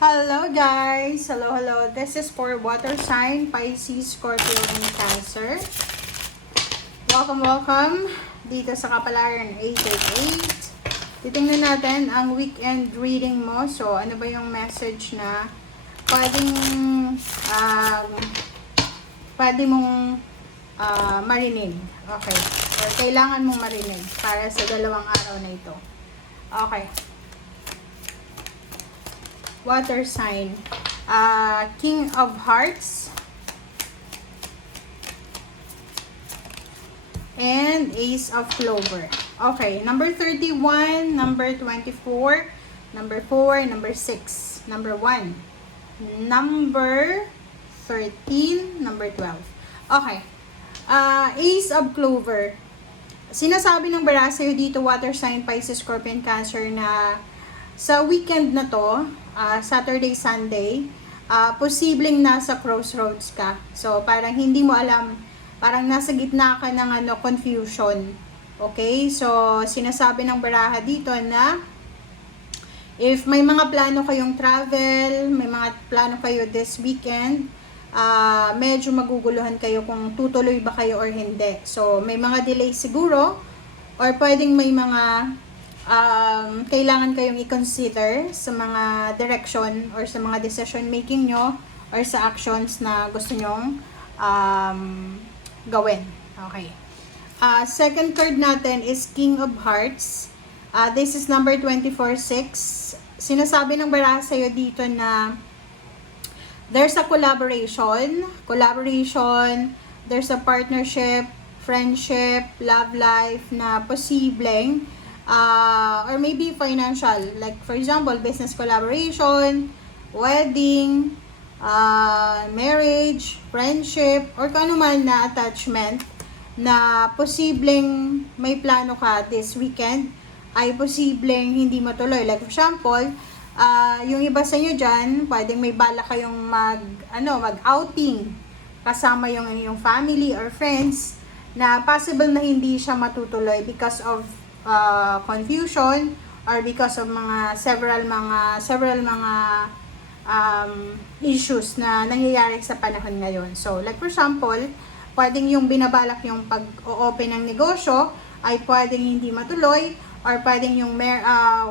Hello guys! Hello. This is for water sign, Pisces, Scorpio, and Cancer. Welcome dito sa Kapalaran 888. Titingnan natin ang weekend reading mo. So, ano ba yung message na pwede mong marinig? Okay. Or kailangan mong marinig para sa dalawang araw na ito. Okay. Water sign, King of Hearts and Ace of Clover. Okay, number 31, number 24, number 4, number 6, number 1, number 13, number 12. Okay, Ace of Clover. Sinasabi ng bara sa'yo dito, water sign, Pisces, Scorpio, and Cancer, na sa weekend na to, Saturday, Sunday, posibleng nasa crossroads ka. So, parang hindi mo alam, parang nasa gitna ka ng confusion. Okay? So, sinasabi ng baraha dito na if may mga plano kayong travel, may mga plano kayo this weekend, medyo maguguluhan kayo kung tutuloy ba kayo or hindi. So, may mga delay siguro, or pwedeng may mga kailangan kayong i-consider sa mga direction or sa mga decision making nyo or sa actions na gusto nyong gawin. Okay. Second card natin is King of Hearts. This is number 24-6. Sinasabi ng baraha sa'yo dito na there's a collaboration, there's a partnership, friendship, love life na posibleng or maybe financial, like for example, business collaboration, wedding, marriage, friendship, or kung ano man na attachment na posibleng may plano ka this weekend, ay posibleng hindi matuloy. Like for example, yung iba sa inyo dyan, pwedeng may bala kayong mag-outing kasama yung family or friends na possible na hindi siya matutuloy because of confusion or because of several mga issues na nangyayari sa panahon ngayon. So, like for example, pwedeng yung binabalak yung pag-open ng negosyo ay pwedeng hindi matuloy, or pwedeng yung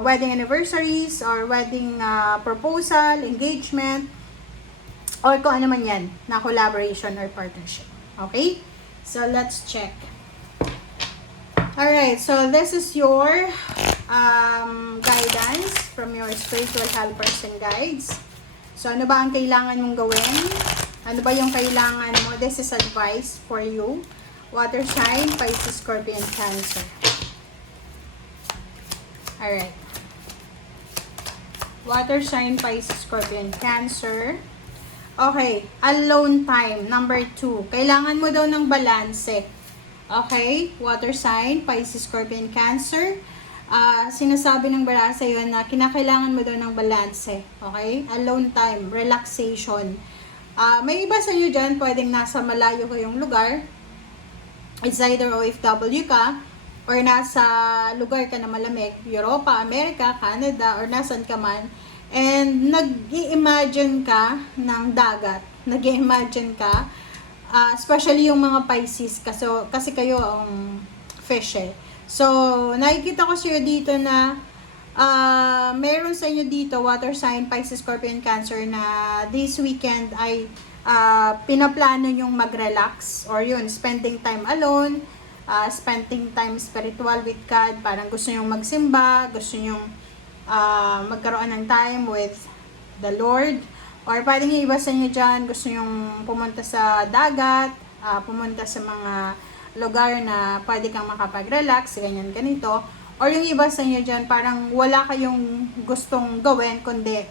wedding anniversaries or wedding proposal, engagement, or kung ano man yan na collaboration or partnership. Okay? So, let's check. Alright, so this is your guidance from your spiritual helpers and guides. So, ano ba ang kailangan mong gawin? Ano ba yung kailangan mo? This is advice for you. Water sign, Pisces, Scorpio, and Cancer. Alright. Water sign, Pisces, Scorpio, and Cancer. Okay, alone time, number 2. Kailangan mo daw ng balanse. Okay, water sign, Pisces, Scorpio, and Cancer. Sinasabi ng baraha sa'yo na kinakailangan mo daw ng balanse. Okay, alone time, relaxation. May iba sa inyo dyan, pwedeng nasa malayo kayong lugar. It's either OFW ka, or nasa lugar ka na malamig, Europa, America, Canada, or nasan ka man, and nag-i-imagine ka ng dagat. Nag-i-imagine ka, especially yung mga Pisces, kasi kayo ang fish eh. So, nakikita ko sa'yo dito na meron sa inyo dito, water sign, Pisces, Scorpio, and Cancer, na this weekend ay pinaplano yung mag-relax, or yun, spending time alone, spending time spiritual with God, parang gusto nyong magsimba, gusto nyong magkaroon ng time with the Lord, or pwedeng yung iba sa inyo dyan, gusto nyong pumunta sa dagat, pumunta sa mga lugar na pwede kang makapag-relax, ganito. Or yung iba sa inyo dyan, parang wala kayong gustong gawin, kundi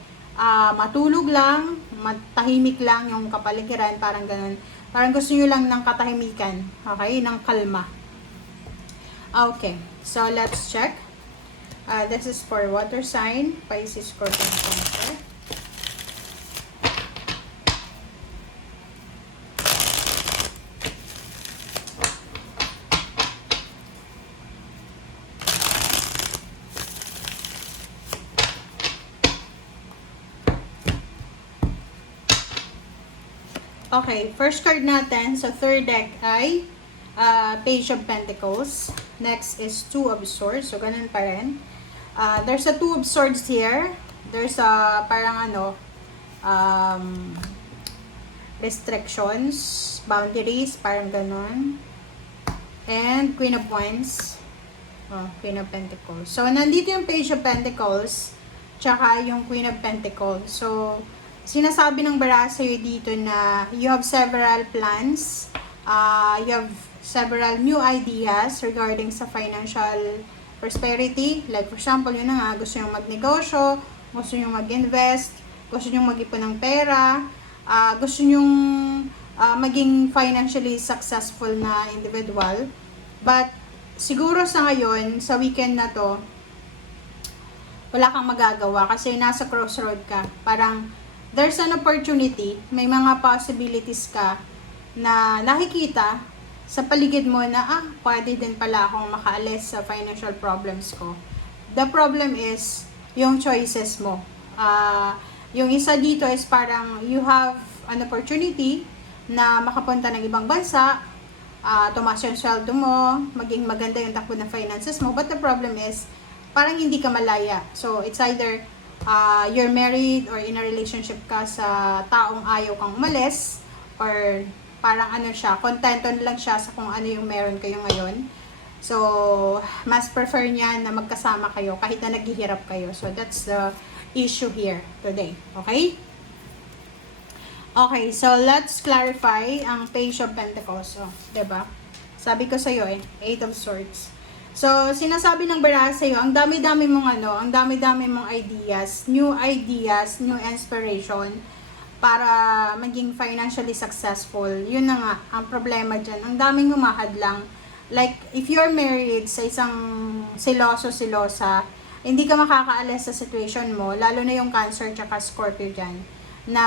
matulog lang, matahimik lang yung kapaligiran, parang ganun. Parang gusto nyo lang ng katahimikan, okay? Ng kalma. Okay, so let's check. This is for water sign, Pisces, Scorpio, and Cancer. Okay, first card natin sa third deck ay Page of Pentacles. Next is Two of Swords. So, ganun pa rin. There's a Two of Swords here. There's a parang restrictions, boundaries, parang ganun. And Queen of Wands. Queen of Pentacles. So, nandito yung Page of Pentacles, tsaka yung Queen of Pentacles. So, sinasabi ng bara sa'yo dito na you have several plans, you have several new ideas regarding sa financial prosperity. Like, for example, yun na nga, gusto nyo magnegosyo, gusto nyo mag-invest, gusto nyo mag-ipon ng pera, gusto nyo maging financially successful na individual. But, siguro sa ngayon, sa weekend na to, wala kang magagawa kasi nasa crossroad ka. Parang, there's an opportunity, may mga possibilities ka na nakikita sa paligid mo na, pwede din pala akong makaalis sa financial problems ko. The problem is, yung choices mo. Yung isa dito is parang, you have an opportunity na makapunta ng ibang bansa, tumaas yung sweldo mo, maging maganda yung takbo ng finances mo, but the problem is, parang hindi ka malaya. So, it's either you're married or in a relationship ka sa taong ayaw kang umalis, or parang kontento lang siya sa kung ano yung meron kayo ngayon. So, mas prefer niya na magkasama kayo kahit na naghihirap kayo. So, that's the issue here today. Okay? Okay, so let's clarify ang Page of Pentacles. So, diba? Sabi ko sa'yo Eight of Swords. So, sinasabi ng bara sa'yo, ang dami-dami mong ideas, new inspiration, para maging financially successful. Yun na nga, ang problema dyan. Ang daming humahadlang. Like, if you're married sa isang silosa, hindi ka makakaalis sa situation mo, lalo na yung Cancer tsaka Scorpio dyan, na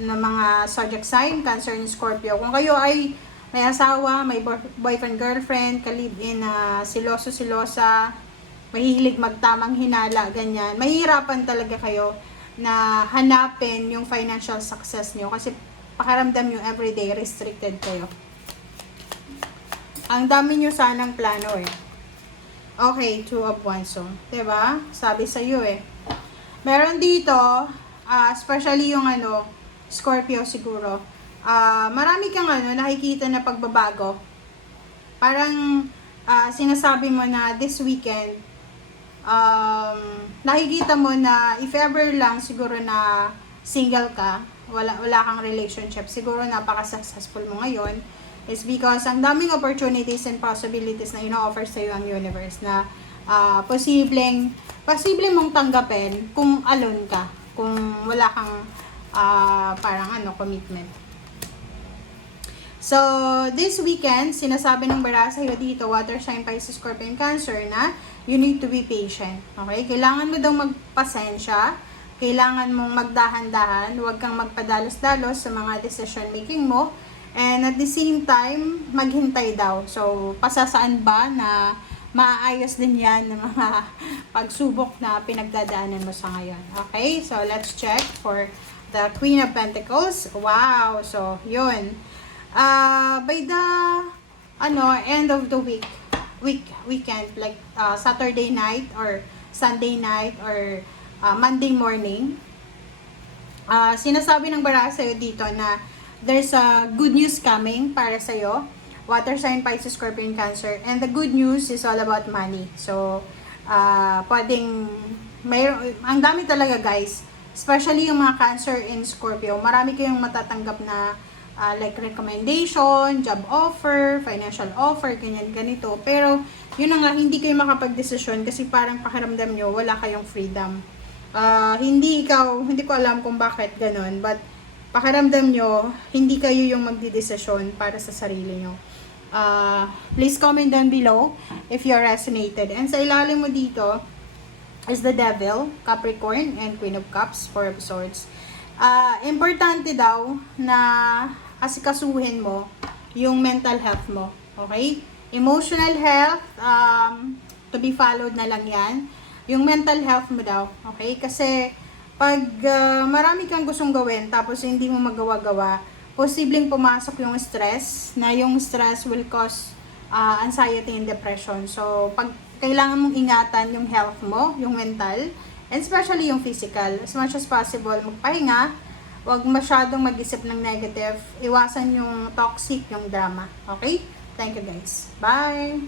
mga zodiac sign, Cancer and Scorpio. Kung kayo ay may asawa, may boyfriend, girlfriend, ka-live-in na silosa, mahihilig magtamang hinala, ganyan, mahihirapan talaga kayo na hanapin yung financial success nyo kasi pakiramdam nyo everyday restricted kayo. Ang dami nyo sanang plano Okay, Two of Wands. So, diba? Sabi sa'yo meron dito, especially yung Scorpio siguro, marami kang nakikita na pagbabago. Parang sinasabi mo na this weekend, nakikita mo na if ever lang siguro na single ka, wala kang relationship, siguro napaka-successful mo ngayon is because ang daming opportunities and possibilities na ino-offer sa iyo ang universe na posibleng mong tanggapin kung alone ka, kung wala kang commitment. So, this weekend, sinasabi ng bara sa'yo dito, water sign, Pisces, Scorpio, and Cancer, na you need to be patient. Okay? Kailangan mo daw magpasensya, kailangan mong magdahan-dahan, huwag kang magpadalos-dalos sa mga decision making mo, and at the same time, maghintay daw. So, pasasaan ba na maayos din yan ng mga pagsubok na pinagdadaanan mo sa ngayon. Okay? So, let's check for the Queen of Pentacles. Wow! So, yun. By the end of the weekend, like Saturday night or Sunday night or Monday morning, sinasabi ng bara sa'yo dito na there's a good news coming para sa'yo. Water sign, Pisces, Scorpio, and Cancer. And the good news is all about money. So, ang dami talaga guys. Especially yung mga Cancer and Scorpio. Marami kayong matatanggap na like recommendation, job offer, financial offer, ganito. Pero, yun na nga, hindi kayo makapag-desisyon kasi parang pakiramdam nyo, wala kayong freedom. Hindi ko alam kung bakit ganun, but pakiramdam nyo, hindi kayo yung magdidesisyon para sa sarili nyo. Please comment down below if you're resonated. And sa ilalim mo dito is the Devil, Capricorn, and Queen of Cups, Four of Swords. Importante daw na asikasuhin mo yung mental health mo. Okay? Emotional health, to be followed na lang yan. Yung mental health mo daw. Okay? Kasi pag marami kang gustong gawin tapos hindi mo magawa-gawa, posibleng pumasok yung stress, na yung stress will cause anxiety and depression. So, kailangan mong ingatan yung health mo, yung mental, and especially yung physical. As much as possible, magpahinga, huwag masyadong mag-isip ng negative, iwasan yung toxic, yung drama. Okay? Thank you guys. Bye!